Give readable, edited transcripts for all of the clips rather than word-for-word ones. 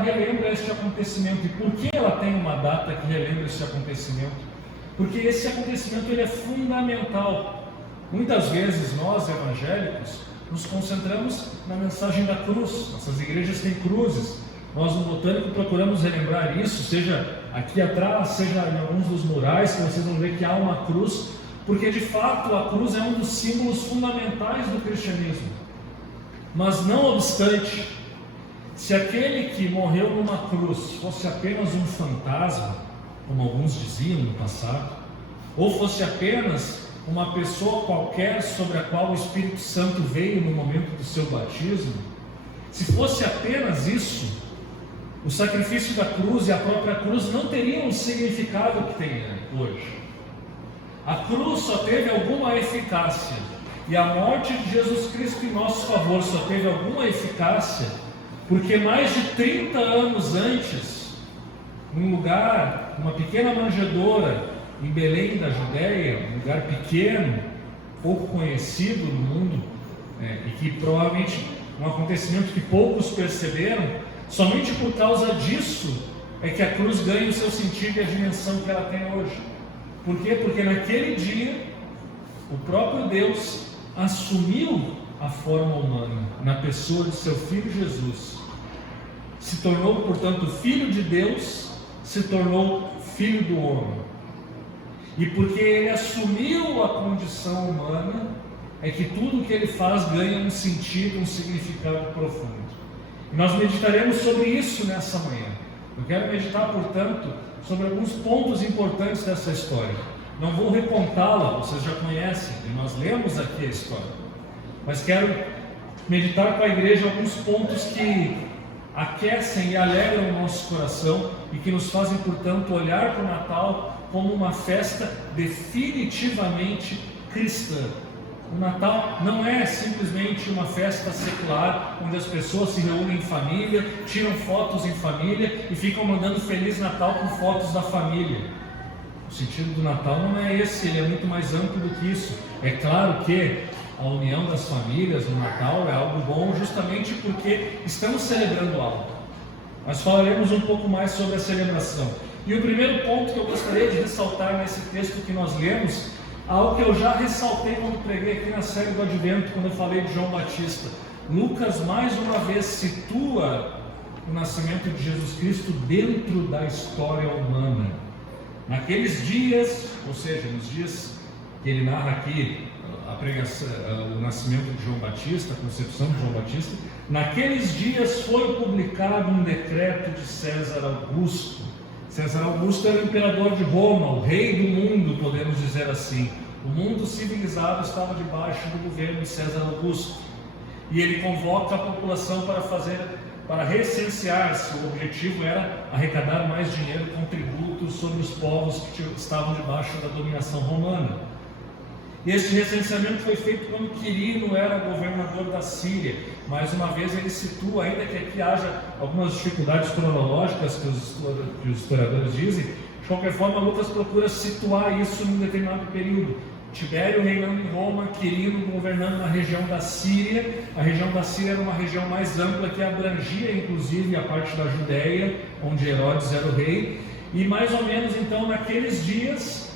ela relembra este acontecimento. E por que ela tem uma data que relembra este acontecimento? Porque esse acontecimento ele é fundamental. Muitas vezes nós, evangélicos, nos concentramos na mensagem da cruz. Nossas igrejas têm cruzes. Nós no Botânico procuramos relembrar isso, seja aqui atrás, seja em alguns dos murais, que vocês vão ver que há uma cruz, porque de fato a cruz é um dos símbolos fundamentais do cristianismo. Mas não obstante, se aquele que morreu numa cruz fosse apenas um fantasma, como alguns diziam no passado, ou fosse apenas uma pessoa qualquer sobre a qual o Espírito Santo veio no momento do seu batismo, se fosse apenas isso, o sacrifício da cruz e a própria cruz não teriam o significado que tem hoje. A cruz só teve alguma eficácia, e a morte de Jesus Cristo em nosso favor só teve alguma eficácia, porque mais de 30 anos antes, num lugar, uma pequena manjedoura em Belém da Judéia, um lugar pequeno, pouco conhecido no mundo, e que provavelmente um acontecimento que poucos perceberam, somente por causa disso é que a cruz ganha o seu sentido e a dimensão que ela tem hoje. Por quê? Porque naquele dia o próprio Deus assumiu a forma humana na pessoa de seu Filho Jesus, se tornou, portanto, Filho de Deus, se tornou Filho do homem. E porque ele assumiu a condição humana, é que tudo o que ele faz ganha um sentido, um significado profundo. E nós meditaremos sobre isso nessa manhã. Eu quero meditar, portanto, sobre alguns pontos importantes dessa história. Não vou recontá-la, vocês já conhecem, e nós lemos aqui a história. Mas quero meditar com a igreja alguns pontos que aquecem e alegram o nosso coração e que nos fazem, portanto, olhar para o Natal como uma festa definitivamente cristã. O Natal não é simplesmente uma festa secular, onde as pessoas se reúnem em família, tiram fotos em família e ficam mandando Feliz Natal com fotos da família. O sentido do Natal não é esse, ele é muito mais amplo do que isso. É claro que a união das famílias no Natal é algo bom, justamente porque estamos celebrando algo. Mas falaremos um pouco mais sobre a celebração. E o primeiro ponto que eu gostaria de ressaltar nesse texto que nós lemos, algo que eu já ressaltei quando preguei aqui na série do Advento, quando eu falei de João Batista. Lucas mais uma vez situa o nascimento de Jesus Cristo dentro da história humana. Naqueles dias, ou seja, nos dias que ele narra aqui a pregação, o nascimento de João Batista, a concepção de João Batista, naqueles dias foi publicado um decreto de César Augusto. César Augusto era o imperador de Roma, o rei do mundo, podemos dizer assim. O mundo civilizado estava debaixo do governo de César Augusto. E ele convoca a população para recensear-se. O objetivo era arrecadar mais dinheiro com tributos sobre os povos que estavam debaixo da dominação romana. E este recenseamento foi feito quando Quirino era governador da Síria. Mais uma vez ele situa, ainda que aqui haja algumas dificuldades cronológicas que os historiadores dizem, de qualquer forma Lucas procura situar isso em um determinado período. Tibério reinando em Roma, Quirino governando na região da Síria. A região da Síria era uma região mais ampla que abrangia inclusive a parte da Judéia, onde Herodes era o rei. E mais ou menos então naqueles dias,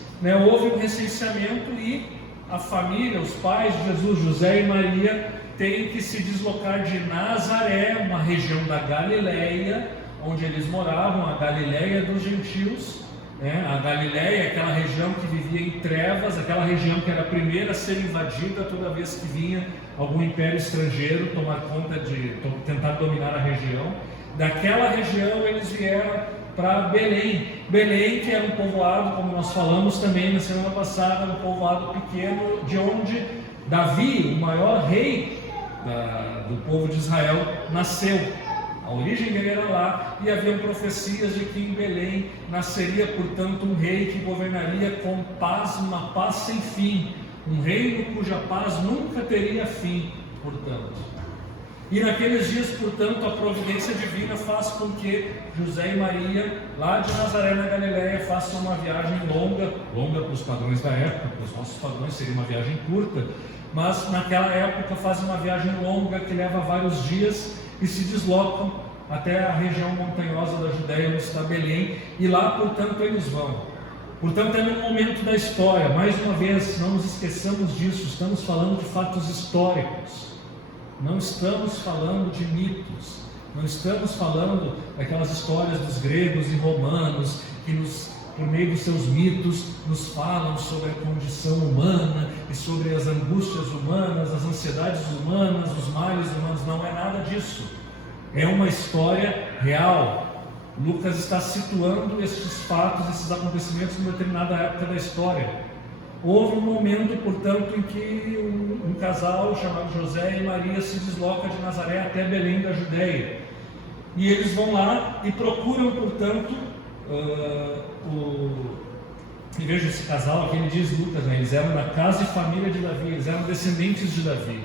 houve um recenseamento e a família, os pais de Jesus, José e Maria, têm que se deslocar de Nazaré, uma região da Galileia, onde eles moravam, a Galileia dos gentios. A Galileia, aquela região que vivia em trevas, aquela região que era a primeira a ser invadida toda vez que vinha algum império estrangeiro tomar conta tentar dominar a região. Daquela região eles vieram para Belém. Belém, que era um povoado, como nós falamos também na semana passada, um povoado pequeno, de onde Davi, o maior rei do povo de Israel, nasceu. A origem dele era lá, e haviam profecias de que em Belém nasceria, portanto, um rei que governaria com paz, uma paz sem fim, um reino cuja paz nunca teria fim, portanto. E naqueles dias, portanto, a providência divina faz com que José e Maria, lá de Nazaré na Galileia, façam uma viagem longa para os padrões da época. Para os nossos padrões seria uma viagem curta, mas naquela época fazem uma viagem longa que leva vários dias e se deslocam até a região montanhosa da Judéia, onde está Belém, e lá, portanto, eles vão. Portanto, é no momento da história. Mais uma vez, não nos esqueçamos disso, estamos falando de fatos históricos, não estamos falando de mitos, não estamos falando daquelas histórias dos gregos e romanos que por meio dos seus mitos nos falam sobre a condição humana e sobre as angústias humanas, as ansiedades humanas, os males humanos. Não é nada disso, é uma história real. Lucas está situando estes fatos, esses acontecimentos em determinada época da história. Houve um momento, portanto, em que um casal chamado José e Maria se desloca de Nazaré até Belém da Judéia, e eles vão lá e procuram, portanto, e veja esse casal aqui, ele diz Lucas, né? Eles eram da casa e família de Davi, eles eram descendentes de Davi,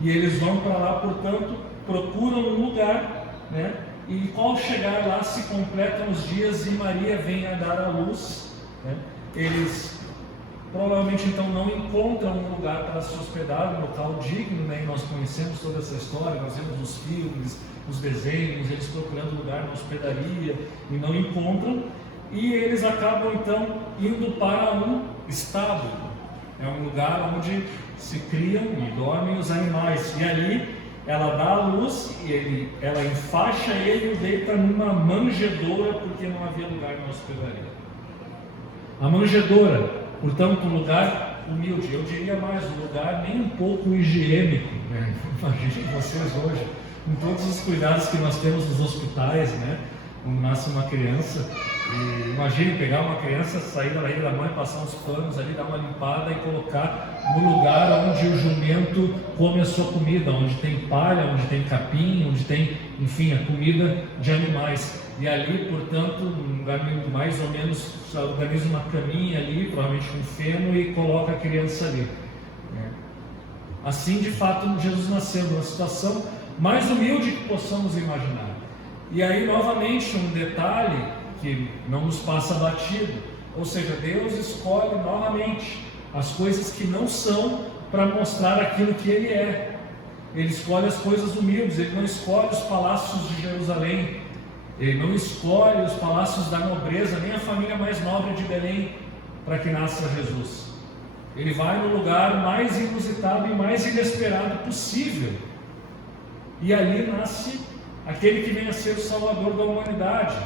e eles vão para lá, portanto, procuram um lugar, né? E ao chegar lá se completam os dias e Maria vem a dar à luz, né? Eles provavelmente então não encontram um lugar para se hospedar, um local digno, né? E nós conhecemos toda essa história, nós vemos nos filmes, nos desenhos, eles procurando lugar na hospedaria e não encontram, e eles acabam então indo para um estábulo. É um lugar onde se criam e dormem os animais, e ali ela dá a luz e ela enfaixa ele e o deita numa manjedoura, porque não havia lugar na hospedaria. A manjedoura, portanto, um lugar humilde, eu diria mais, um lugar nem um pouco higiênico, né? Imaginem vocês hoje, com todos os cuidados que nós temos nos hospitais, né? Quando nasce uma criança, e imagine pegar uma criança, sair da barriga da mãe, passar uns panos ali, dar uma limpada e colocar no lugar onde o jumento come a sua comida, onde tem palha, onde tem capim, onde tem, enfim, a comida de animais. E ali, portanto, um lugar mais ou menos, organiza uma caminha ali, provavelmente com feno, e coloca a criança ali. Assim, de fato, Jesus nasceu numa situação mais humilde que possamos imaginar. E aí, novamente, um detalhe que não nos passa batido, ou seja, Deus escolhe novamente as coisas que não são para mostrar aquilo que Ele é. Ele escolhe as coisas humildes, Ele não escolhe os palácios de Jerusalém, Ele não escolhe os palácios da nobreza, nem a família mais nobre de Belém, para que nasça Jesus. Ele vai no lugar mais inusitado e mais inesperado possível, e ali nasce aquele que vem a ser o Salvador da humanidade.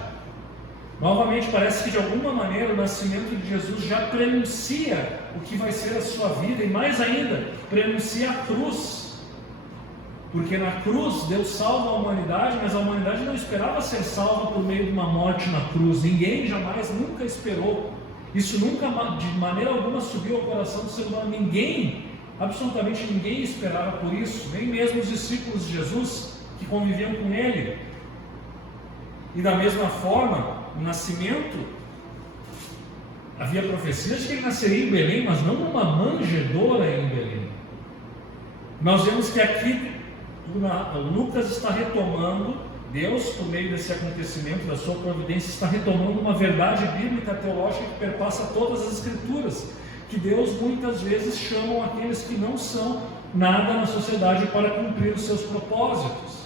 Novamente, parece que de alguma maneira o nascimento de Jesus já prenuncia o que vai ser a sua vida, e mais ainda, prenuncia a cruz. Porque na cruz Deus salva a humanidade, mas a humanidade não esperava ser salva por meio de uma morte na cruz. Ninguém jamais, nunca esperou. Isso nunca, de maneira alguma, subiu ao coração do ser humano. Ninguém, absolutamente ninguém esperava por isso, nem mesmo os discípulos de Jesus que conviviam com Ele. E da mesma forma, o nascimento, havia profecias de que ele nasceria em Belém, mas não numa manjedoura em Belém. Nós vemos que aqui Lucas está retomando, Deus, por meio desse acontecimento, da sua providência, está retomando uma verdade bíblica, teológica, que perpassa todas as Escrituras, que Deus muitas vezes chama aqueles que não são nada na sociedade para cumprir os seus propósitos.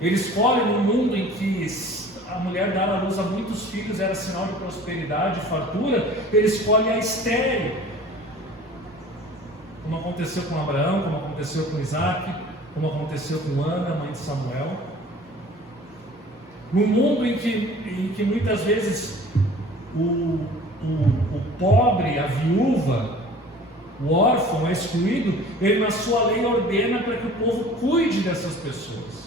Ele escolhe num mundo em que a mulher dar à luz a muitos filhos era sinal de prosperidade e fartura, ele escolhe a estéril, como aconteceu com Abraão, como aconteceu com Isaac, como aconteceu com Ana, mãe de Samuel. Num mundo em que muitas vezes o pobre, a viúva, o órfão é excluído, ele na sua lei ordena para que o povo cuide dessas pessoas.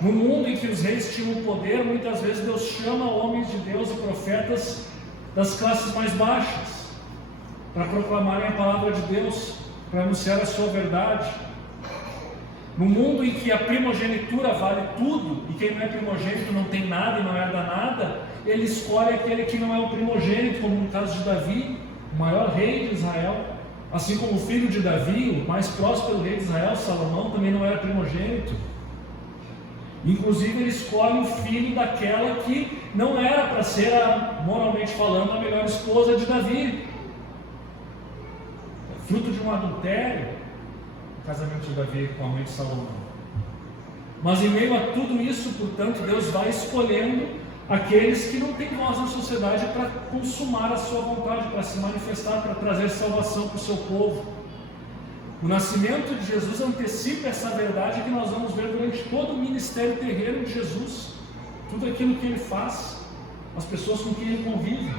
No mundo em que os reis tinham o poder, muitas vezes Deus chama homens de Deus e profetas das classes mais baixas para proclamarem a palavra de Deus, para anunciar a sua verdade. No mundo em que a primogenitura vale tudo, e quem não é primogênito não tem nada e não herda nada, ele escolhe aquele que não é o primogênito, como no caso de Davi, o maior rei de Israel. Assim como o filho de Davi, o mais próspero rei de Israel, Salomão, também não era primogênito. Inclusive ele escolhe o filho daquela que não era para ser, moralmente falando, a melhor esposa de Davi. Fruto de um adultério, o casamento de Davi com a mãe de Salomão. Mas em meio a tudo isso, portanto, Deus vai escolhendo aqueles que não têm voz na sociedade para consumar a sua vontade, para se manifestar, para trazer salvação para o seu povo. O nascimento de Jesus antecipa essa verdade que nós vamos ver durante todo o ministério terreno de Jesus. Tudo aquilo que ele faz, as pessoas com quem ele convive.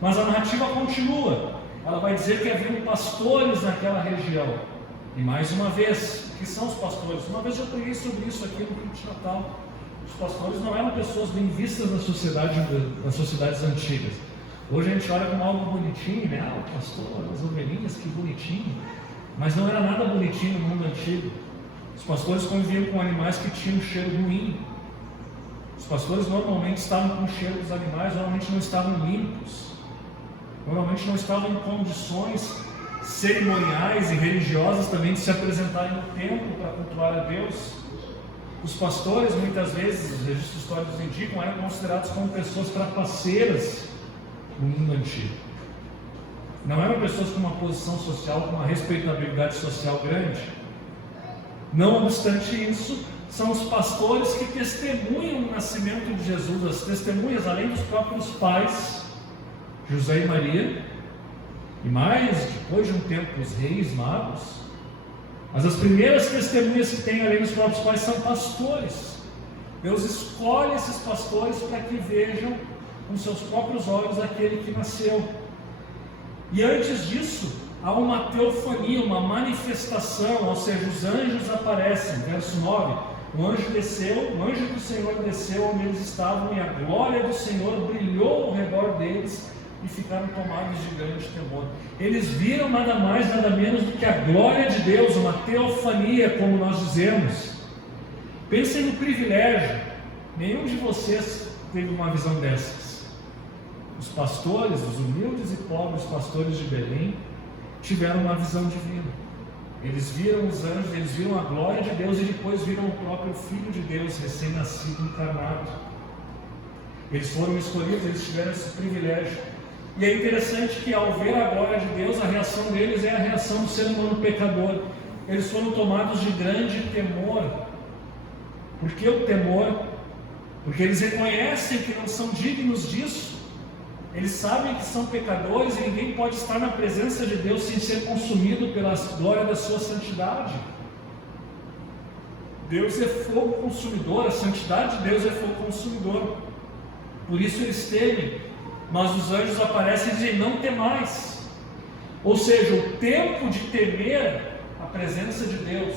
Mas a narrativa continua. Ela vai dizer que haviam pastores naquela região. E mais uma vez, o que são os pastores? Uma vez eu preguei sobre isso aqui no culto de Natal. Os pastores não eram pessoas bem vistas na sociedade, nas sociedades antigas. Hoje a gente olha como algo bonitinho, né? Ah, o pastor, as ovelhinhas, que bonitinho. Mas não era nada bonitinho no mundo antigo. Os pastores conviviam com animais que tinham um cheiro ruim. Os pastores normalmente estavam com o cheiro dos animais, normalmente não estavam limpos. Normalmente não estavam em condições cerimoniais e religiosas também de se apresentarem no templo para cultuar a Deus. Os pastores, muitas vezes, os registros históricos indicam, eram considerados como pessoas trapaceiras no mundo antigo. Não eram pessoas com uma posição social, com uma respeitabilidade social grande. Não obstante isso, são os pastores que testemunham o nascimento de Jesus, as testemunhas, além dos próprios pais, José e Maria, e mais, depois de um tempo, os reis magos. Mas as primeiras testemunhas que tem além dos próprios pais são pastores. Deus escolhe esses pastores para que vejam com seus próprios olhos aquele que nasceu. E antes disso, há uma teofania, uma manifestação, ou seja, os anjos aparecem. Verso 9: o anjo do Senhor desceu onde eles estavam, e a glória do Senhor brilhou ao redor deles, e ficaram tomados de grande temor. Eles viram nada mais, nada menos do que a glória de Deus, uma teofania, como nós dizemos. Pensem no privilégio. Nenhum de vocês teve uma visão dessas. Os pastores, os humildes e pobres pastores de Belém, tiveram uma visão divina. Eles viram os anjos, eles viram a glória de Deus e depois viram o próprio Filho de Deus, recém-nascido, encarnado. Eles foram escolhidos, eles tiveram esse privilégio. E é interessante que ao ver a glória de Deus, a reação deles é a reação do ser humano pecador. Eles foram tomados de grande temor. Por que o temor? Porque eles reconhecem que não são dignos disso. Eles sabem que são pecadores e ninguém pode estar na presença de Deus sem ser consumido pela glória da sua santidade. Deus é fogo consumidor, a santidade de Deus é fogo consumidor. Por isso eles temem. Mas os anjos aparecem e dizem: não temais. Ou seja, o tempo de temer a presença de Deus,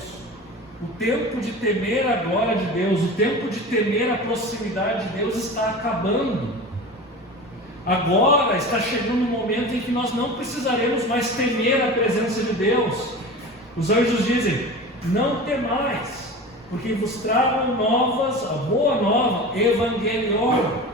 o tempo de temer a glória de Deus, o tempo de temer a proximidade de Deus está acabando. Agora está chegando um momento em que nós não precisaremos mais temer a presença de Deus. Os anjos dizem: não temais, porque vos trago novas, a boa nova, evangelion.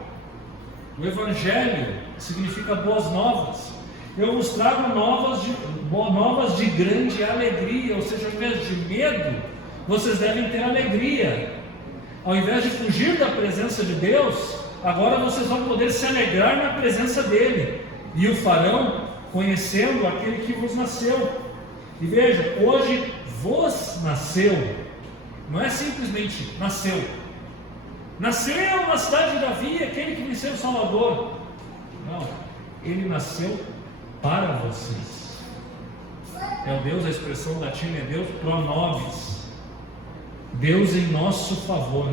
O Evangelho significa boas novas. Eu vos trago novas de grande alegria. Ou seja, ao invés de medo, vocês devem ter alegria. Ao invés de fugir da presença de Deus, agora vocês vão poder se alegrar na presença dEle. E o farão conhecendo aquele que vos nasceu. E veja, hoje vos nasceu. Não é simplesmente nasceu. Nasceu na cidade de Davi, aquele que venceu o Salvador. Não, ele nasceu para vocês. É o Deus, a expressão latina é Deus pro nobis. Deus em nosso favor.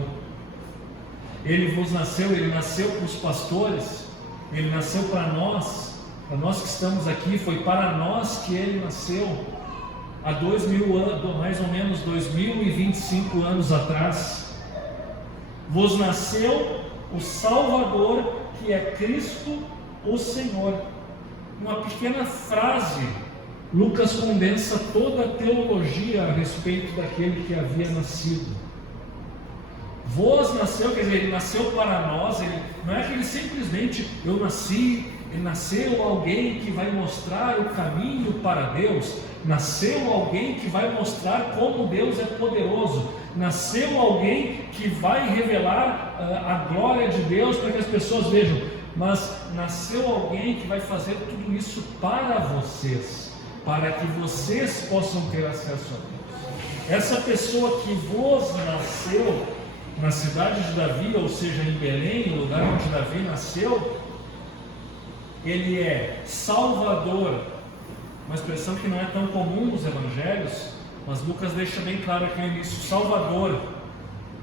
Ele vos nasceu, ele nasceu para os pastores, ele nasceu para nós que estamos aqui, foi para nós que ele nasceu. Há 2000 anos, mais ou menos 2025 anos atrás. Vos nasceu o Salvador, que é Cristo o Senhor. Uma pequena frase, Lucas condensa toda a teologia a respeito daquele que havia nascido. Vos nasceu, quer dizer, ele nasceu para nós. Não é que ele simplesmente, eu nasci, ele nasceu alguém que vai mostrar o caminho para Deus. Nasceu alguém que vai mostrar como Deus é poderoso. Nasceu alguém que vai revelar a glória de Deus para que as pessoas vejam. Mas nasceu alguém que vai fazer tudo isso para vocês, para que vocês possam ter acesso a Deus. essa pessoa que vos nasceu na cidade de Davi, ou seja, em Belém, o lugar onde Davi nasceu, ele é Salvador, uma expressão que não é tão comum nos evangelhos, mas Lucas deixa bem claro aqui no início, Salvador,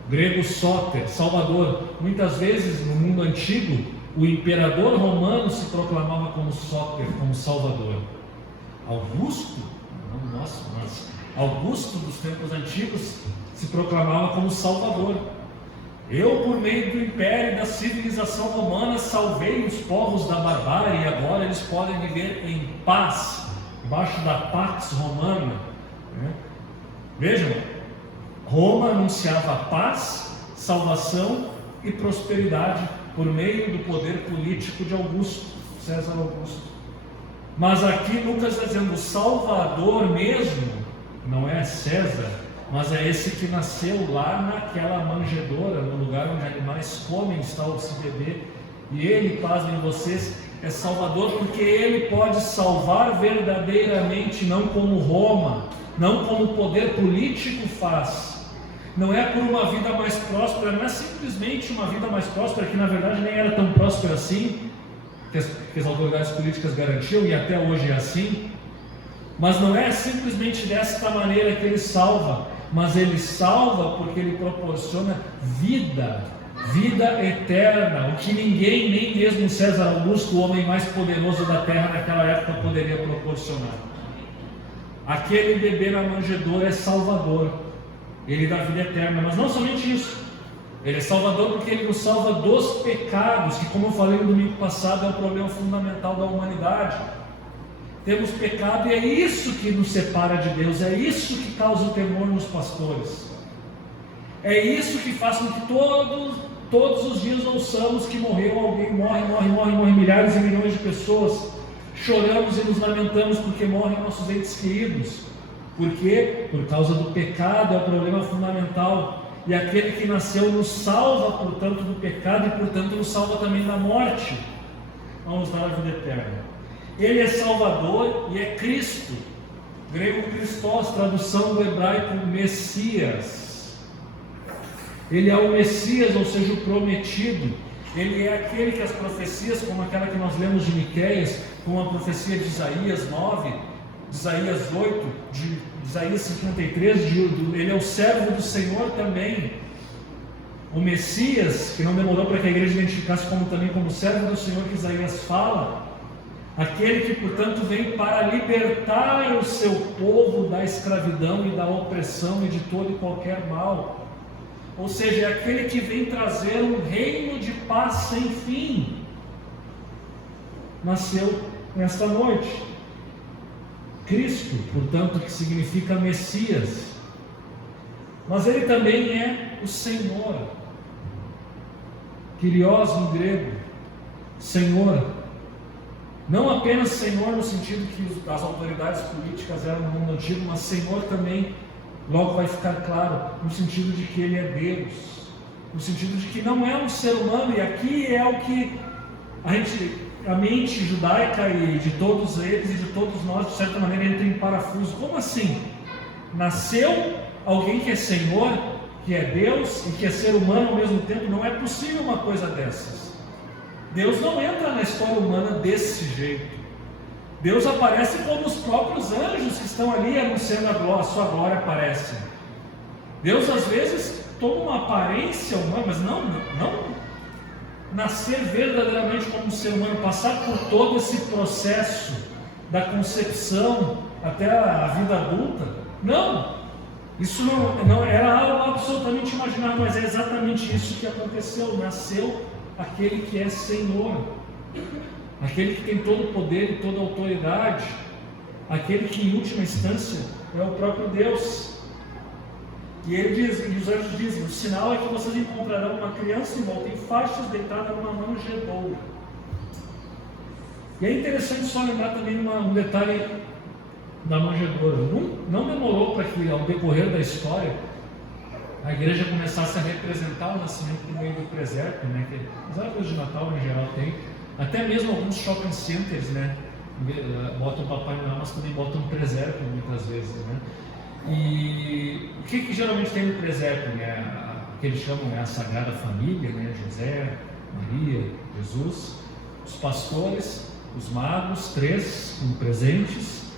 grego soter, Salvador. Muitas vezes no mundo antigo, o imperador romano se proclamava como soter, como Salvador. Augusto, não nosso, mas Augusto dos tempos antigos se proclamava como Salvador. Eu, por meio do império e da civilização romana, salvei os povos da barbárie e agora eles podem viver em paz, debaixo da Pax Romana. Vejam, Roma anunciava paz, salvação e prosperidade por meio do poder político de Augusto, César Augusto. Mas aqui Lucas está dizendo, o Salvador mesmo não é César, mas é esse que nasceu lá naquela manjedoura, no lugar onde animais comem, está o se beber, e ele, pasmem vocês, é Salvador porque ele pode salvar verdadeiramente, não como Roma, não como o poder político faz. Não é por uma vida mais próspera, não é simplesmente uma vida mais próspera, que na verdade nem era tão próspera assim, que as autoridades políticas garantiam, e até hoje é assim. Mas não é simplesmente desta maneira que ele salva, mas ele salva porque ele proporciona vida eterna, o que ninguém, nem mesmo César Augusto, o homem mais poderoso da terra naquela época, poderia proporcionar. Aquele bebê na manjedoura é Salvador, ele dá vida eterna, mas não somente isso, ele é Salvador porque ele nos salva dos pecados, que, como eu falei no domingo passado, é o problema fundamental da humanidade. Temos pecado e é isso que nos separa de Deus, é isso que causa o temor nos pastores, é isso que faz com que todos os dias ouçamos que morreu alguém, morre milhares e milhões de pessoas, choramos e nos lamentamos porque morrem nossos entes queridos. Por quê? Por causa do pecado, é o problema fundamental. E aquele que nasceu nos salva, portanto, do pecado e, portanto, nos salva também da morte. Vamos dar a vida eterna. Ele é Salvador e é Cristo. Grego Christos, tradução do hebraico Messias. Ele é o Messias, ou seja, o prometido. Ele é aquele que as profecias, como aquela que nós lemos de Miqueias, como a profecia de Isaías 9, de Isaías 8, de Isaías 53, ele é o servo do Senhor também. O Messias, que não demorou para que a igreja identificasse também como servo do Senhor que Isaías fala, aquele que, portanto, vem para libertar o seu povo da escravidão e da opressão e de todo e qualquer mal. Ou seja, é aquele que vem trazer um reino de paz sem fim. Nasceu nesta noite. Cristo, portanto, que significa Messias. Mas ele também é o Senhor. Kyrios no grego, Senhor. Não apenas Senhor no sentido que as autoridades políticas eram no mundo antigo, mas Senhor também, logo vai ficar claro, no sentido de que Ele é Deus, no sentido de que não é um ser humano, e aqui é o que a mente judaica e de todos eles e de todos nós, de certa maneira, entra em parafuso. Como assim? Nasceu alguém que é Senhor, que é Deus e que é ser humano ao mesmo tempo? Não é possível uma coisa dessas. Deus não entra na história humana desse jeito. Deus aparece como os próprios anjos que estão ali anunciando a sua glória aparecem. Deus às vezes toma uma aparência humana, mas não nascer verdadeiramente como um ser humano, passar por todo esse processo da concepção até a vida adulta. Não, isso não era algo absolutamente imaginável, mas é exatamente isso que aconteceu. Nasceu aquele que é Senhor, aquele que tem todo o poder e toda a autoridade, aquele que em última instância é o próprio Deus. E ele diz, e os anjos dizem: o sinal é que vocês encontrarão uma criança envolta em faixas, deitada numa manjedoura. E é interessante só lembrar também um detalhe da manjedoura. Não demorou para que, ao decorrer da história, a igreja começasse a representar o nascimento no meio do presépio, né? Que as árvores de Natal em geral tem, até mesmo alguns shopping centers, né? Botam o Papai Noel, mas também botam um presépio muitas vezes, né? E o que geralmente tem no presépio, né? Que eles chamam, né, a Sagrada Família, né? José, Maria, Jesus, os pastores, os magos, 3 como presentes,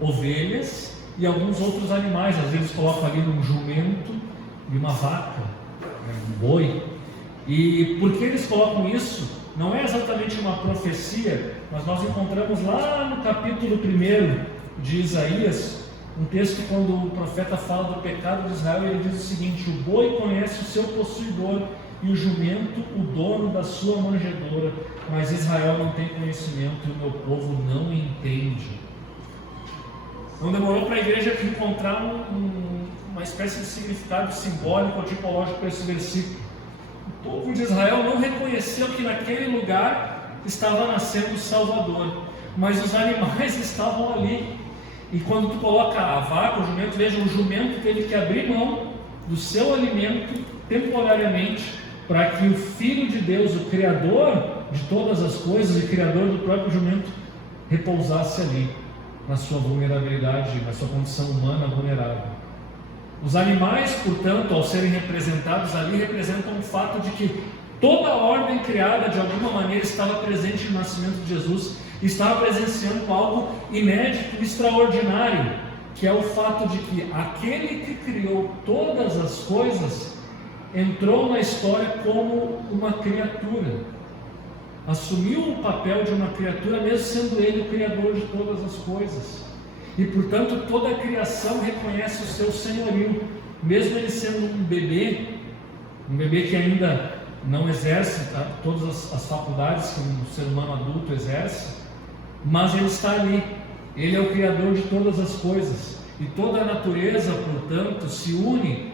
ovelhas e alguns outros animais. Às vezes colocam ali um jumento e uma vaca, né, um boi. E por que eles colocam isso? Não é exatamente uma profecia, mas nós encontramos lá no capítulo 1 de Isaías, um texto quando o profeta fala do pecado de Israel, ele diz o seguinte: o boi conhece o seu possuidor e o jumento o dono da sua manjedoura, mas Israel não tem conhecimento e o meu povo não entende. Não demorou para a igreja encontrar uma espécie de significado simbólico ou tipológico para esse versículo. O povo de Israel não reconheceu que naquele lugar estava nascendo o Salvador, mas os animais estavam ali. E quando tu coloca a vaca, o jumento, veja, o jumento teve que abrir mão do seu alimento temporariamente para que o Filho de Deus, o Criador de todas as coisas e Criador do próprio jumento, repousasse ali, na sua vulnerabilidade, na sua condição humana vulnerável. Os animais, portanto, ao serem representados ali, representam o fato de que toda a ordem criada, de alguma maneira, estava presente no nascimento de Jesus, estava presenciando algo inédito, extraordinário, que é o fato de que aquele que criou todas as coisas entrou na história como uma criatura, assumiu o papel de uma criatura, mesmo sendo ele o Criador de todas as coisas. E portanto toda a criação reconhece o seu senhorio, mesmo ele sendo um bebê que ainda não exerce todas as faculdades que um ser humano adulto exerce, mas ele está ali, ele é o Criador de todas as coisas, e toda a natureza, portanto, se une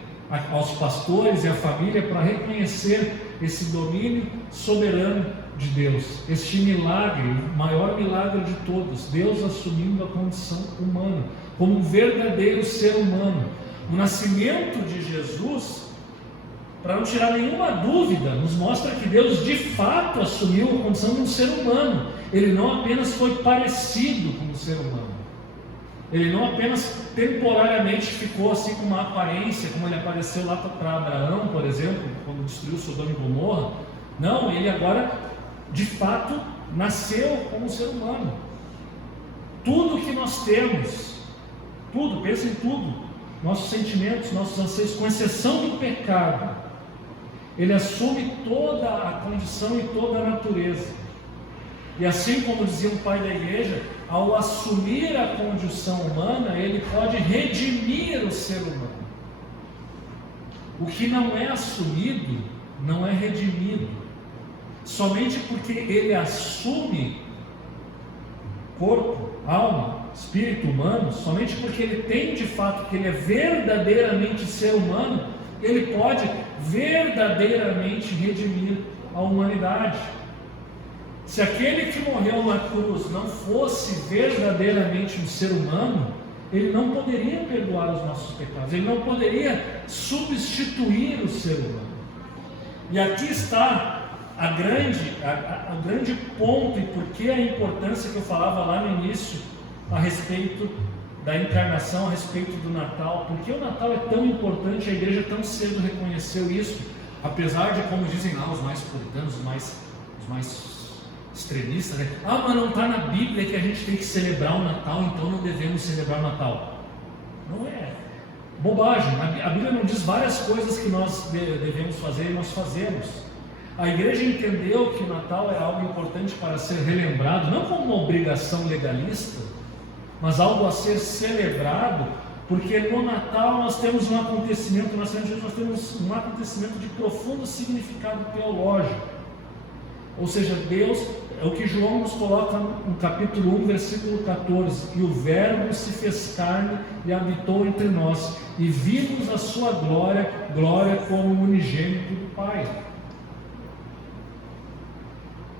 aos pastores e à família para reconhecer esse domínio soberano de Deus, este milagre, o maior milagre de todos, Deus assumindo a condição humana, como um verdadeiro ser humano. O nascimento de Jesus, para não tirar nenhuma dúvida, nos mostra que Deus de fato assumiu a condição de um ser humano. Ele não apenas foi parecido com um ser humano, ele não apenas temporariamente ficou assim com uma aparência, como ele apareceu lá para Abraão, por exemplo, quando destruiu Sodoma e Gomorra. Não, ele agora de fato nasceu como um ser humano. Tudo que nós temos, tudo, pensa em tudo, nossos sentimentos, nossos anseios, com exceção do pecado, ele assume toda a condição e toda a natureza. E assim como dizia um pai da igreja, ao assumir a condição humana, ele pode redimir o ser humano. O que não é assumido, não é redimido. Somente porque ele assume corpo, alma, espírito humano, somente porque ele tem de fato que ele é verdadeiramente ser humano, ele pode verdadeiramente redimir a humanidade. Se aquele que morreu na cruz não fosse verdadeiramente um ser humano, ele não poderia perdoar os nossos pecados, ele não poderia substituir o ser humano. E aqui está o grande ponto e por que a importância que eu falava lá no início a respeito da encarnação, a respeito do Natal. Por que o Natal é tão importante? A igreja tão cedo reconheceu isso, apesar de, como dizem lá os mais puritanos, os mais extremistas, né? Mas não está na Bíblia que a gente tem que celebrar o Natal, então não devemos celebrar o Natal. Não é bobagem. A Bíblia não diz várias coisas que nós devemos fazer e nós fazemos. A igreja entendeu que o Natal é algo importante para ser relembrado, não como uma obrigação legalista, mas algo a ser celebrado, porque no Natal nós temos um acontecimento, nós temos um acontecimento de profundo significado teológico. Ou seja, Deus, é o que João nos coloca no capítulo 1, versículo 14: e o Verbo se fez carne e habitou entre nós, e vimos a sua glória, glória como unigênito do Pai.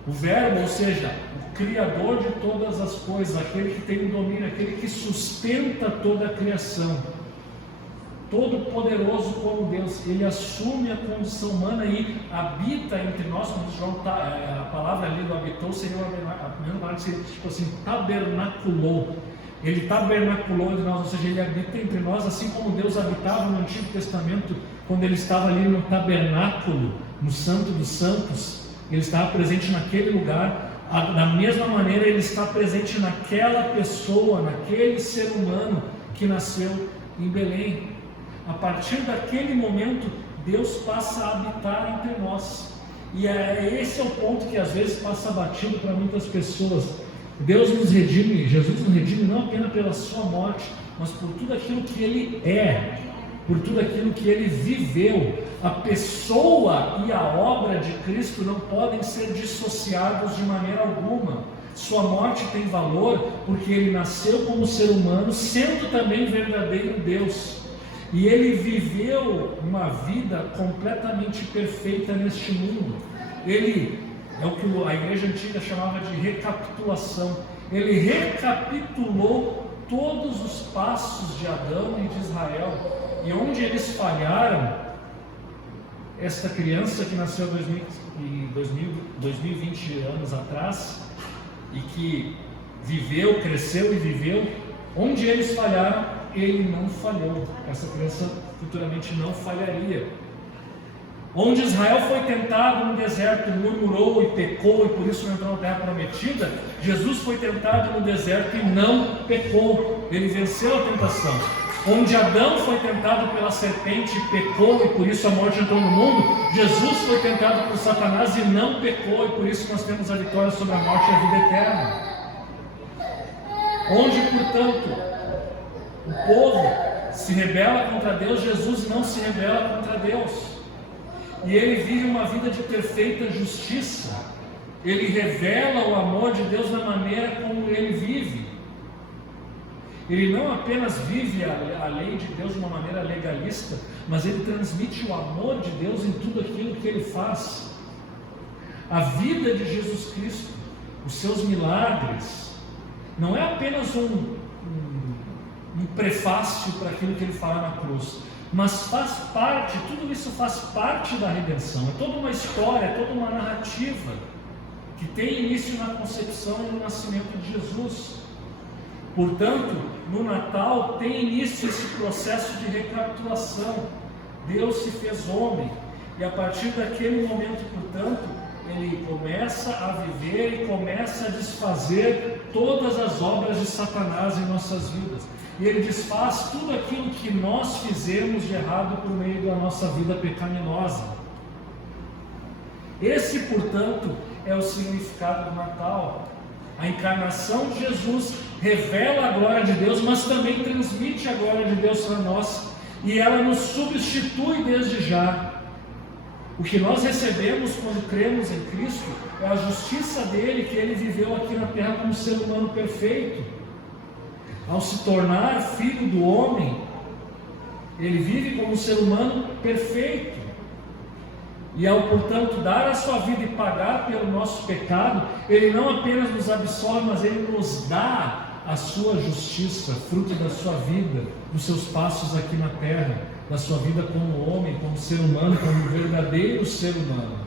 O Verbo, ou seja, o Criador de todas as coisas, aquele que tem o domínio, aquele que sustenta toda a criação, todo poderoso como Deus, ele assume a condição humana e habita entre nós. Como João a palavra ali do habitou seria a mesma palavra que seria tipo assim, tabernaculou. Ele tabernaculou entre nós, ou seja, Ele habita entre nós, assim como Deus habitava no Antigo Testamento, quando Ele estava ali no tabernáculo, no Santo dos Santos. Ele estava presente naquele lugar. Da mesma maneira, Ele está presente naquela pessoa, naquele ser humano que nasceu em Belém. A partir daquele momento, Deus passa a habitar entre nós. E esse é o ponto que às vezes passa batido para muitas pessoas. Deus nos redime, Jesus nos redime não apenas pela sua morte, mas por tudo aquilo que Ele é, por tudo aquilo que Ele viveu. A pessoa e a obra de Cristo não podem ser dissociados de maneira alguma. Sua morte tem valor porque Ele nasceu como ser humano, sendo também verdadeiro Deus. E Ele viveu uma vida completamente perfeita neste mundo. Ele é o que a igreja antiga chamava de recapitulação. Ele recapitulou todos os passos de Adão e de Israel. E onde eles falharam, esta criança que nasceu 2020 anos atrás, e que viveu, cresceu e viveu, onde eles falharam, ele não falhou. Essa criança futuramente não falharia. Onde Israel foi tentado no deserto, murmurou e pecou, e por isso não entrou na terra prometida, Jesus foi tentado no deserto e não pecou. Ele venceu a tentação. Onde Adão foi tentado pela serpente e pecou, e por isso a morte entrou no mundo, Jesus foi tentado por Satanás e não pecou, e por isso nós temos a vitória sobre a morte e a vida eterna. Onde, portanto, o povo se rebela contra Deus, Jesus não se rebela contra Deus. E Ele vive uma vida de perfeita justiça. Ele revela o amor de Deus na maneira como Ele vive. Ele não apenas vive a lei de Deus de uma maneira legalista, mas Ele transmite o amor de Deus em tudo aquilo que Ele faz. A vida de Jesus Cristo, os seus milagres, não é apenas um prefácio para aquilo que Ele fala na cruz, mas faz parte, tudo isso faz parte da redenção. É toda uma história, é toda uma narrativa que tem início na concepção e no nascimento de Jesus. Portanto, no Natal tem início esse processo de recapitulação. Deus se fez homem, e a partir daquele momento, portanto, Ele começa a viver e começa a desfazer todas as obras de Satanás em nossas vidas. E Ele desfaz tudo aquilo que nós fizemos de errado por meio da nossa vida pecaminosa. Esse, portanto, é o significado do Natal. A encarnação de Jesus revela a glória de Deus, mas também transmite a glória de Deus para nós, e ela nos substitui desde já. O que nós recebemos quando cremos em Cristo é a justiça dele, que Ele viveu aqui na terra como ser humano perfeito. Ao se tornar filho do homem, Ele vive como ser humano perfeito. E ao, portanto, dar a sua vida e pagar pelo nosso pecado, Ele não apenas nos absolve, mas Ele nos dá a sua justiça, fruto da sua vida, dos seus passos aqui na terra, da sua vida como homem, como ser humano, como verdadeiro ser humano.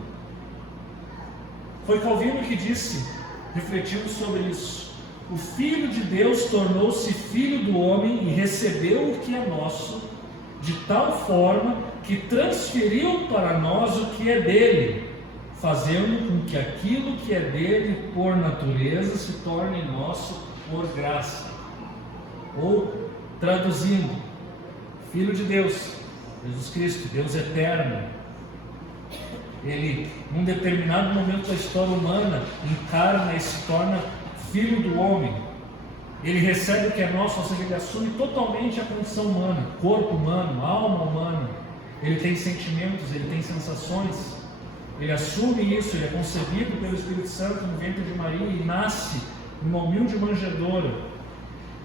Foi Calvino que disse, refletindo sobre isso: o Filho de Deus tornou-se filho do homem e recebeu o que é nosso, de tal forma que transferiu para nós o que é dele, fazendo com que aquilo que é dele por natureza se torne nosso por graça. Ou, traduzindo, Filho de Deus, Jesus Cristo, Deus eterno, Ele, num determinado momento da história humana, encarna e se torna Filho do homem. Ele recebe o que é nosso, ou seja, Ele assume totalmente a condição humana, corpo humano, alma humana. Ele tem sentimentos, Ele tem sensações. Ele assume isso, Ele é concebido pelo Espírito Santo no ventre de Maria e nasce numa humilde manjedoura.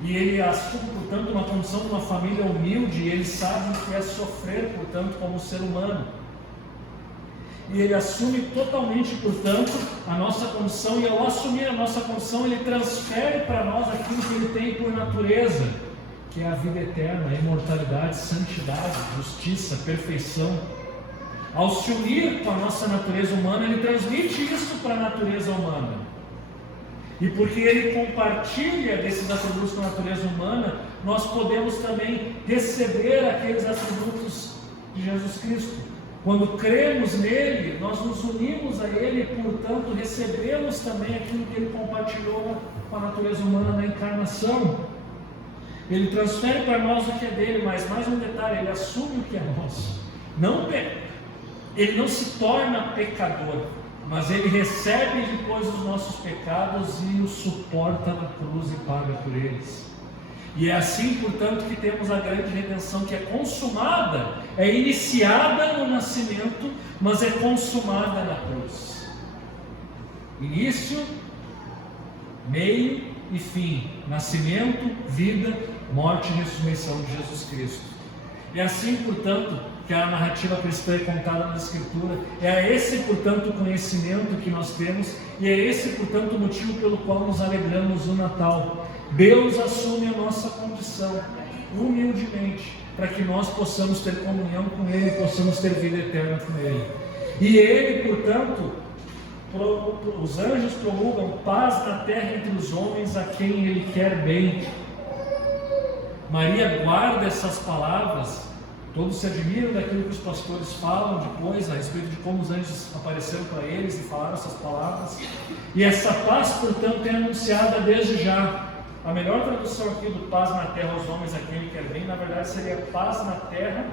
E Ele assume, portanto, uma condição de uma família humilde, e Ele sabe o que é sofrer, portanto, como ser humano. E Ele assume totalmente, portanto, a nossa condição, e ao assumir a nossa condição, Ele transfere para nós aquilo que Ele tem por natureza, que é a vida eterna, a imortalidade, santidade, justiça, perfeição. Ao se unir com a nossa natureza humana, Ele transmite isso para a natureza humana. E porque Ele compartilha desses atributos com a natureza humana, nós podemos também receber aqueles atributos de Jesus Cristo. Quando cremos nele, nós nos unimos a ele e, portanto, recebemos também aquilo que ele compartilhou com a natureza humana na encarnação. Ele transfere para nós o que é dele, mas mais um detalhe, ele assume o que é nosso. Ele não se torna pecador, mas ele recebe depois os nossos pecados e os suporta na cruz e paga por eles. E é assim, portanto, que temos a grande redenção, que é consumada, é iniciada no nascimento, mas é consumada na cruz. Início, meio e fim. Nascimento, vida, morte e ressurreição de Jesus Cristo. É assim, portanto, que a narrativa cristã é contada na Escritura. É esse, portanto, o conhecimento que nós temos, e é esse, portanto, o motivo pelo qual nos alegramos no Natal. Deus assume a nossa condição, humildemente, para que nós possamos ter comunhão com Ele, possamos ter vida eterna com Ele. E Ele, portanto, os anjos promulgam paz na terra entre os homens a quem Ele quer bem. Maria guarda essas palavras. Todos se admiram daquilo que os pastores falam depois, a respeito de como os anjos apareceram para eles e falaram essas palavras. E essa paz, portanto, é anunciada desde já. A melhor tradução aqui do paz na terra aos homens a quem Ele quer bem, na verdade seria paz na terra,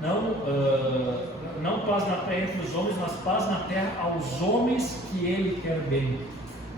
não paz na terra entre os homens, mas paz na terra aos homens que Ele quer bem.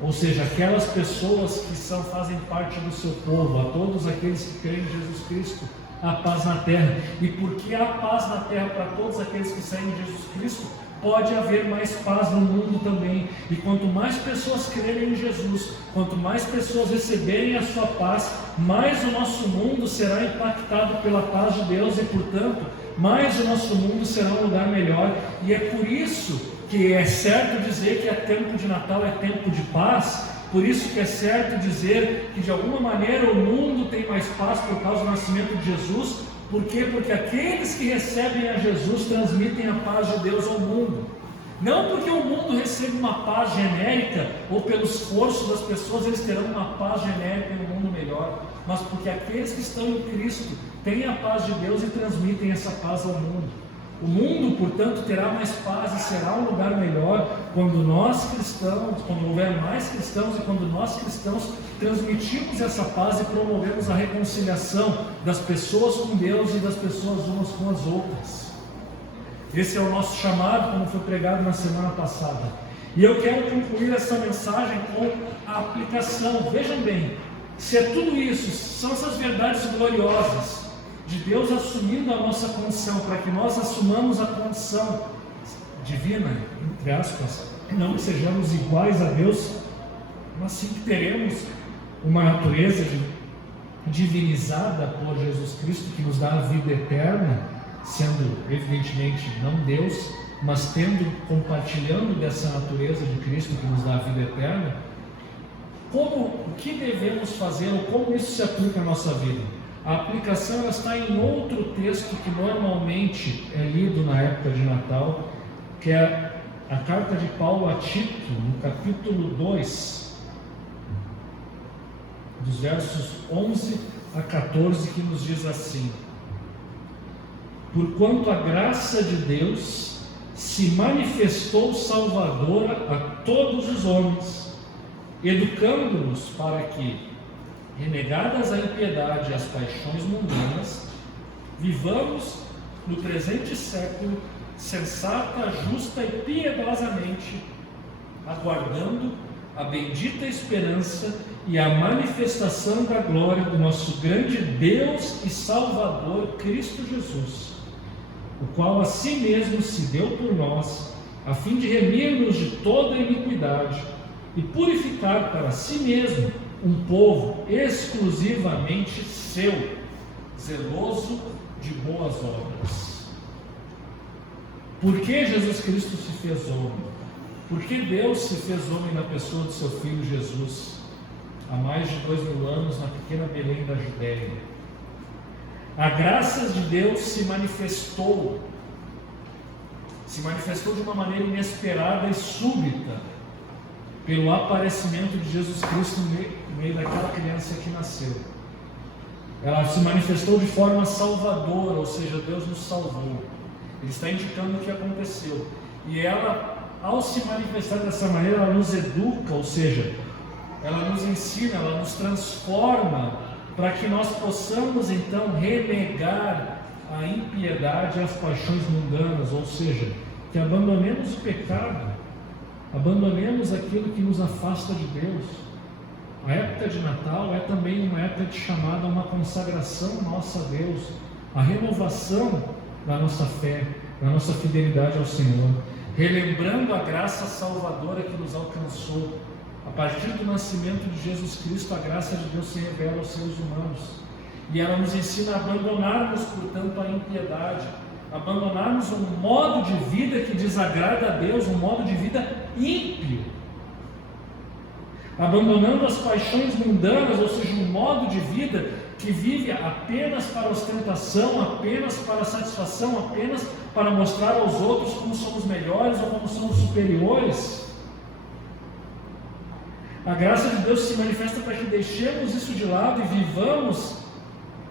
Ou seja, aquelas pessoas que fazem parte do seu povo, a todos aqueles que creem em Jesus Cristo, a paz na terra. E porque há paz na terra para todos aqueles que seguem Jesus Cristo, pode haver mais paz no mundo também. E quanto mais pessoas crerem em Jesus, quanto mais pessoas receberem a sua paz, mais o nosso mundo será impactado pela paz de Deus e, portanto, mais o nosso mundo será um lugar melhor. E é por isso que é certo dizer que é tempo de Natal, é tempo de paz. Por isso que é certo dizer que de alguma maneira o mundo tem mais paz por causa do nascimento de Jesus. Por quê? Porque aqueles que recebem a Jesus transmitem a paz de Deus ao mundo. Não porque o mundo recebe uma paz genérica, ou pelo esforço das pessoas eles terão uma paz genérica e um mundo melhor, mas porque aqueles que estão em Cristo têm a paz de Deus e transmitem essa paz ao mundo. O mundo, portanto, terá mais paz e será um lugar melhor quando nós cristãos, quando houver mais cristãos e quando nós cristãos transmitimos essa paz e promovemos a reconciliação das pessoas com Deus e das pessoas umas com as outras. Esse é o nosso chamado, como foi pregado na semana passada. E eu quero concluir essa mensagem com a aplicação. Vejam bem, se é tudo isso, são essas verdades gloriosas de Deus assumindo a nossa condição, para que nós assumamos a condição divina, entre aspas, não que sejamos iguais a Deus, mas sim que teremos uma natureza divinizada por Jesus Cristo, que nos dá a vida eterna, sendo evidentemente não Deus, mas compartilhando dessa natureza de Cristo que nos dá a vida eterna. O que devemos fazer, ou como isso se aplica à nossa vida? A aplicação ela está em outro texto que normalmente é lido na época de Natal, que é a carta de Paulo a Tito, no capítulo 2, dos versos 11 a 14, que nos diz assim: porquanto a graça de Deus se manifestou salvadora a todos os homens, educando-nos para que, renegadas a impiedade e as paixões mundanas, vivamos no presente século sensata, justa e piedosamente, aguardando a bendita esperança e a manifestação da glória do nosso grande Deus e Salvador Cristo Jesus, o qual a si mesmo se deu por nós, a fim de remir-nos de toda iniquidade e purificar para si mesmo um povo exclusivamente seu, zeloso de boas obras. Por que Jesus Cristo se fez homem? Por que Deus se fez homem na pessoa do seu Filho Jesus, há mais de 2000 anos, na pequena Belém da Judéia? A graça de Deus se manifestou de uma maneira inesperada e súbita. pelo aparecimento de Jesus Cristo no meio daquela criança que nasceu. Ela se manifestou de forma salvadora, ou seja, Deus nos salvou. Ele está indicando o que aconteceu. E ela, ao se manifestar dessa maneira, ela nos educa, ou seja, ela nos ensina, ela nos transforma, para que nós possamos então renegar a impiedade e as paixões mundanas, ou seja, que abandonemos o pecado, abandonemos aquilo que nos afasta de Deus. A época de Natal é também uma época de chamada a uma consagração nossa a Deus, a renovação da nossa fé, da nossa fidelidade ao Senhor, relembrando a graça salvadora que nos alcançou. A partir do nascimento de Jesus Cristo, a graça de Deus se revela aos seres humanos, e ela nos ensina a abandonarmos, portanto, a impiedade, abandonarmos um modo de vida que desagrada a Deus, um modo de vida ímpio, abandonando as paixões mundanas, ou seja, um modo de vida que vive apenas para ostentação, apenas para satisfação, apenas para mostrar aos outros como somos melhores ou como somos superiores. A graça de Deus se manifesta para que deixemos isso de lado e vivamos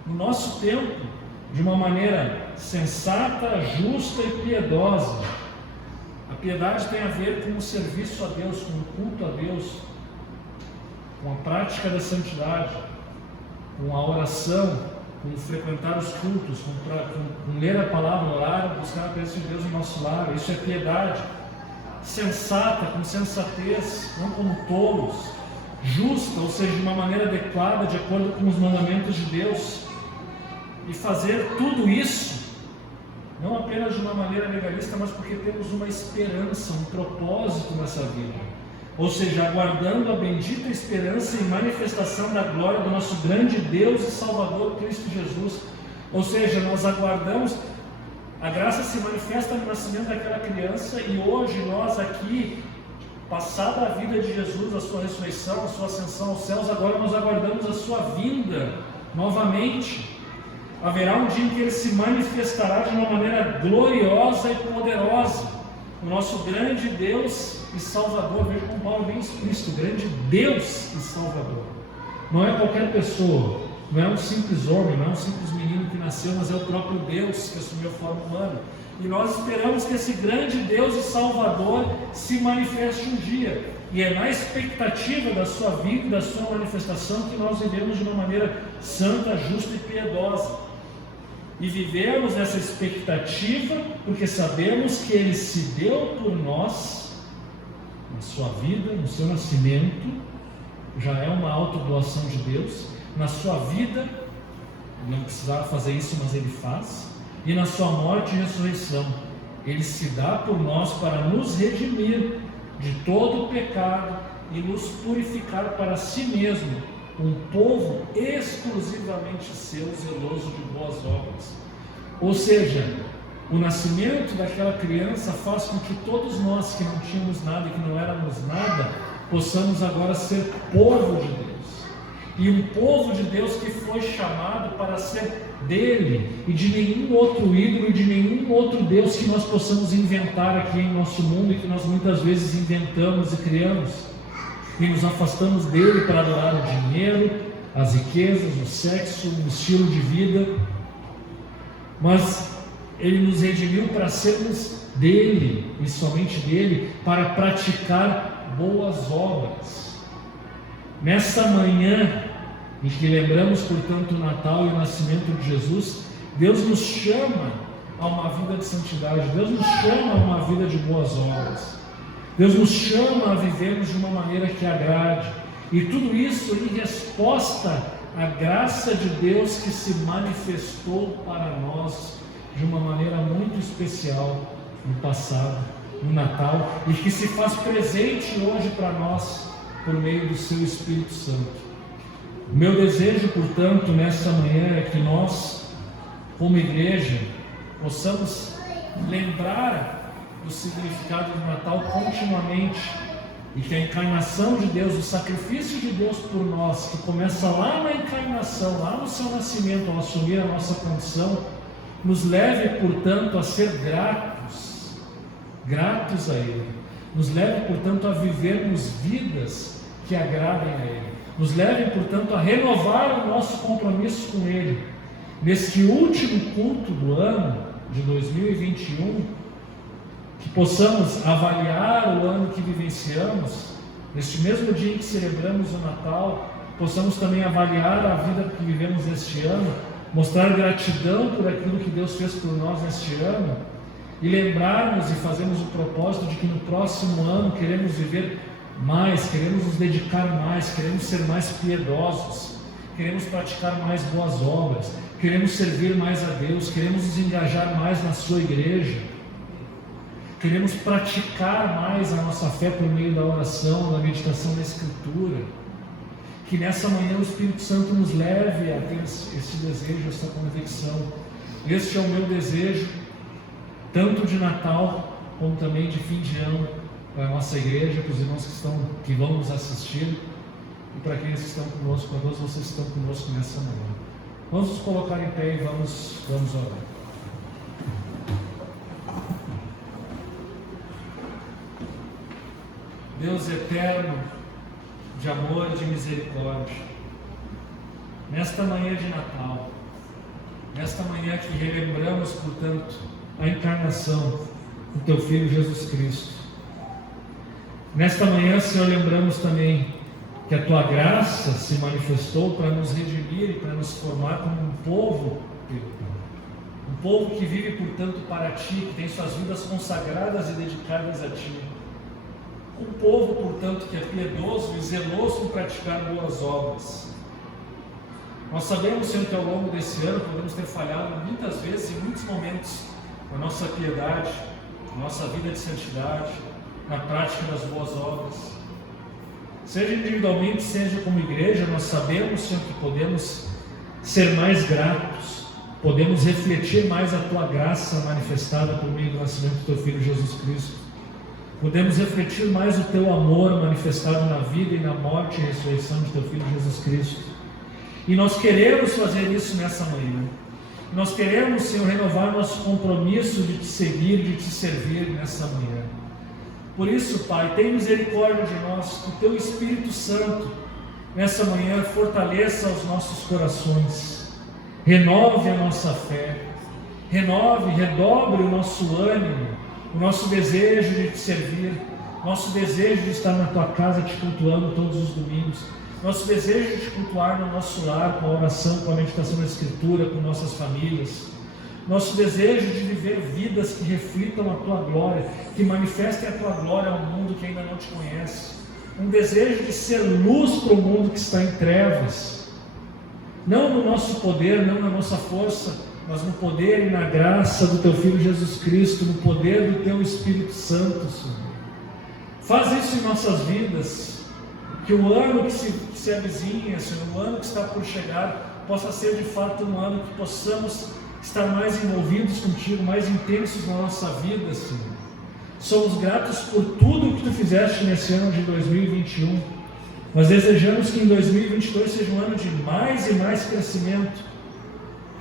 no nosso tempo de uma maneira sensata, justa e piedosa. A piedade tem a ver com o serviço a Deus, com o culto a Deus, com a prática da santidade, com a oração, com frequentar os cultos, com ler a palavra, orar, buscar a presença de Deus no nosso lar. Isso é piedade. Sensata, com sensatez, não como tolos. Justa, ou seja, de uma maneira adequada, de acordo com os mandamentos de Deus. E fazer tudo isso, não apenas de uma maneira legalista, mas porque temos uma esperança, um propósito nessa vida. Ou seja, aguardando a bendita esperança e manifestação da glória do nosso grande Deus e Salvador Cristo Jesus. Ou seja, nós aguardamos, a graça se manifesta no nascimento daquela criança, e hoje nós aqui, passada a vida de Jesus, a sua ressurreição, a sua ascensão aos céus, agora nós aguardamos a sua vinda novamente. Haverá um dia em que Ele se manifestará de uma maneira gloriosa e poderosa. O nosso grande Deus e Salvador, veja como Paulo bem explícito, grande Deus e Salvador. Não é qualquer pessoa, não é um simples homem, não é um simples menino que nasceu, mas é o próprio Deus que assumiu a forma humana. E nós esperamos que esse grande Deus e Salvador se manifeste um dia. E é na expectativa da sua vida e da sua manifestação que nós vivemos de uma maneira santa, justa e piedosa. E vivemos nessa expectativa porque sabemos que Ele se deu por nós, na sua vida, no seu nascimento, já é uma autodoação de Deus. Na sua vida, não precisava fazer isso, mas Ele faz. E na sua morte e ressurreição, Ele se dá por nós para nos redimir de todo o pecado e nos purificar para si mesmo, um povo exclusivamente seu, zeloso de boas obras. Ou seja, o nascimento daquela criança faz com que todos nós que não tínhamos nada e que não éramos nada, possamos agora ser povo de Deus. E um povo de Deus que foi chamado para ser dele, e de nenhum outro ídolo e de nenhum outro Deus que nós possamos inventar aqui em nosso mundo, e que nós muitas vezes inventamos e criamos, e nos afastamos dele para adorar o dinheiro, as riquezas, o sexo, o estilo de vida. Mas Ele nos redimiu para sermos dele, e somente dele, para praticar boas obras. Nessa manhã em que lembramos, portanto, o Natal e o nascimento de Jesus, Deus nos chama a uma vida de santidade, Deus nos chama a uma vida de boas obras, Deus nos chama a vivermos de uma maneira que agrade, e tudo isso em resposta à graça de Deus que se manifestou para nós de uma maneira muito especial no passado, no Natal, e que se faz presente hoje para nós por meio do seu Espírito Santo. O meu desejo, portanto, nesta manhã é que nós, como igreja, possamos lembrar do significado do Natal continuamente, e que a encarnação de Deus, o sacrifício de Deus por nós, que começa lá na encarnação, lá no seu nascimento, ao assumir a nossa condição, nos leve, portanto, a ser gratos a Ele, Nos leve, portanto, a vivermos vidas que agradem a Ele. Nos leve, portanto, a renovar o nosso compromisso com Ele. Neste último culto do ano de 2021, que possamos avaliar o ano que vivenciamos, neste mesmo dia em que celebramos o Natal, possamos também avaliar a vida que vivemos neste ano, mostrar gratidão por aquilo que Deus fez por nós neste ano, e lembrarmos e fazermos o propósito de que no próximo ano queremos viver mais, queremos nos dedicar mais, queremos ser mais piedosos, queremos praticar mais boas obras, queremos servir mais a Deus, queremos nos engajar mais na sua igreja, queremos praticar mais a nossa fé por meio da oração, da meditação da Escritura. Que nessa manhã o Espírito Santo nos leve a ter esse desejo, essa convicção. Este é o meu desejo, tanto de Natal, como também de fim de ano, para a nossa igreja, para os irmãos que vão nos assistir, e para aqueles que estão conosco, para todos vocês que estão conosco nessa manhã. Vamos nos colocar em pé e vamos orar. Deus eterno, de amor e de misericórdia, nesta manhã de Natal, nesta manhã que relembramos, portanto, a encarnação do Teu Filho Jesus Cristo, nesta manhã, Senhor, lembramos também que a Tua graça se manifestou para nos redimir e para nos formar como um povo Teu, um povo que vive, portanto, para Ti, que tem suas vidas consagradas e dedicadas a Ti. Um povo, portanto, que é piedoso e zeloso por praticar boas obras. Nós sabemos, Senhor, que ao longo desse ano podemos ter falhado muitas vezes, em muitos momentos, na nossa piedade, na nossa vida de santidade, na prática das boas obras. Seja individualmente, seja como igreja, nós sabemos, Senhor, que podemos ser mais gratos, podemos refletir mais a Tua graça manifestada por meio do nascimento do Teu Filho Jesus Cristo. Podemos refletir mais o Teu amor manifestado na vida e na morte e ressurreição de Teu Filho Jesus Cristo. E nós queremos fazer isso nessa manhã. Nós queremos, Senhor, renovar nosso compromisso de Te seguir, de Te servir nessa manhã. Por isso, Pai, tem misericórdia de nós, que o Teu Espírito Santo, nessa manhã, fortaleça os nossos corações, renove a nossa fé, redobre o nosso ânimo, o nosso desejo de Te servir, nosso desejo de estar na Tua casa Te cultuando todos os domingos, nosso desejo de Te cultuar no nosso lar, com a oração, com a meditação da Escritura, com nossas famílias, nosso desejo de viver vidas que reflitam a Tua glória, que manifestem a Tua glória ao mundo que ainda não Te conhece, um desejo de ser luz para o mundo que está em trevas, não no nosso poder, não na nossa força, mas no poder e na graça do Teu Filho Jesus Cristo, no poder do Teu Espírito Santo, Senhor. Faz isso em nossas vidas, que o ano que se avizinha, Senhor, o ano que está por chegar, possa ser de fato um ano que possamos estar mais envolvidos contigo, mais intensos na nossa vida, Senhor. Somos gratos por tudo o que Tu fizeste nesse ano de 2021, mas desejamos que em 2022 seja um ano de mais e mais crescimento,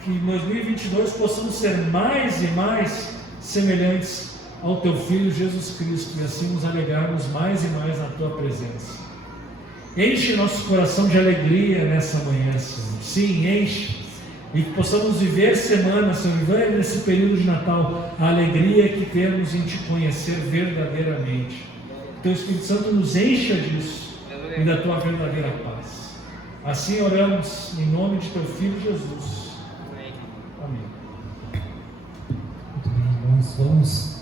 que em 2022 possamos ser mais e mais semelhantes ao Teu Filho Jesus Cristo e assim nos alegrarmos mais e mais na Tua presença. Enche nosso coração de alegria nessa manhã, Senhor. Sim, enche. E que possamos viver semana, Senhor, viver nesse período de Natal, a alegria que temos em Te conhecer verdadeiramente. Teu Espírito Santo nos encha disso e da Tua verdadeira paz. Assim oramos em nome de Teu Filho Jesus. Amém. Muito bem, irmãos, vamos